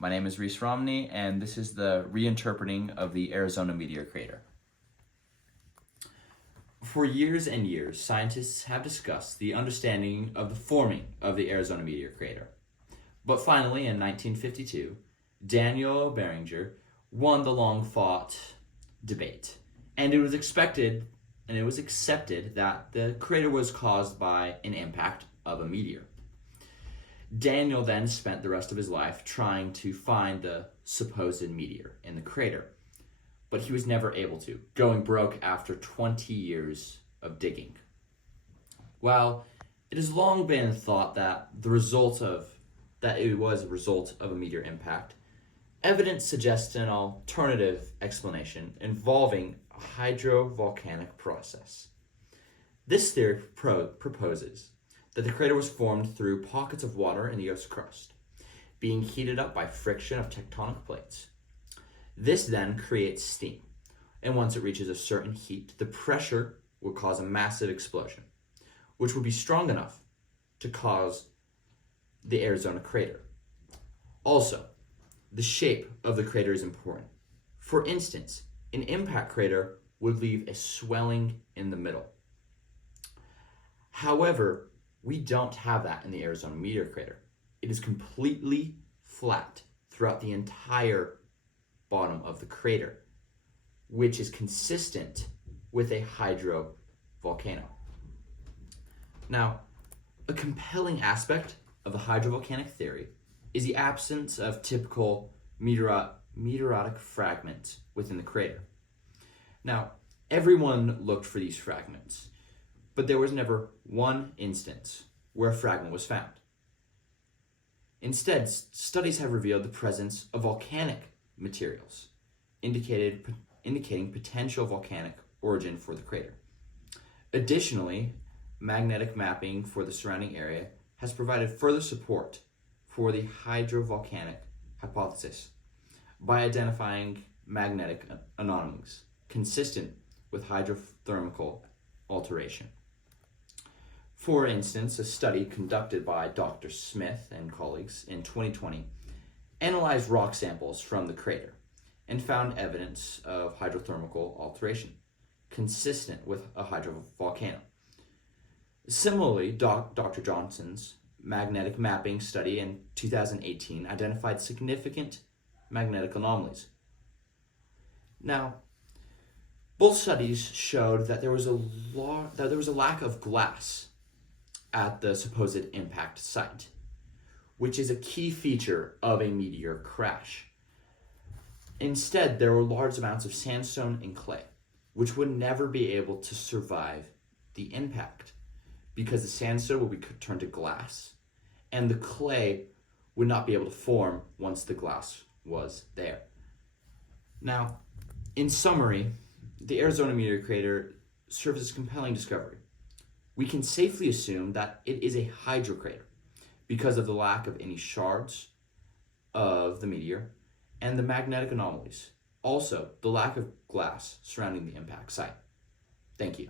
My name is Reese Romney, and this is the reinterpreting of the Arizona meteor crater. For years and years, scientists have discussed the understanding of the forming of the Arizona meteor crater. But finally, in 1952, Daniel Barringer won the long-fought debate, and it was accepted that the crater was caused by an impact of a meteor. Daniel then spent the rest of his life trying to find the supposed meteor in the crater, but he was never able to, going broke after 20 years of digging. While it has long been thought that it was a result of a meteor impact, evidence suggests an alternative explanation involving a hydrovolcanic process. This theory proposes that the crater was formed through pockets of water in the Earth's crust, being heated up by friction of tectonic plates. This then creates steam, and once it reaches a certain heat, the pressure would cause a massive explosion, which would be strong enough to cause the Arizona crater. Also, the shape of the crater is important. For instance, an impact crater would leave a swelling in the middle. However, we don't have that in the Arizona meteor crater. It is completely flat throughout the entire bottom of the crater, which is consistent with a hydrovolcano. Now, a compelling aspect of the hydrovolcanic theory is the absence of typical meteoritic fragments within the crater. Now, everyone looked for these fragments, but there was never one instance where a fragment was found. Instead, studies have revealed the presence of volcanic materials, indicating potential volcanic origin for the crater. Additionally, magnetic mapping for the surrounding area has provided further support for the hydrovolcanic hypothesis by identifying magnetic anomalies consistent with hydrothermal alteration. For instance, a study conducted by Dr. Smith and colleagues in 2020 analyzed rock samples from the crater and found evidence of hydrothermal alteration consistent with a hydrovolcano. Similarly, Dr. Johnson's magnetic mapping study in 2018 identified significant magnetic anomalies. Now, both studies showed that there was a lack of glass at the supposed impact site, which is a key feature of a meteor crash. Instead, there were large amounts of sandstone and clay, which would never be able to survive the impact because the sandstone would be turned to glass and the clay would not be able to form once the glass was there. Now, in summary, the Arizona meteor crater serves as a compelling discovery. We can safely assume that it is a hydrocrater because of the lack of any shards of the meteor and the magnetic anomalies. Also, the lack of glass surrounding the impact site. Thank you.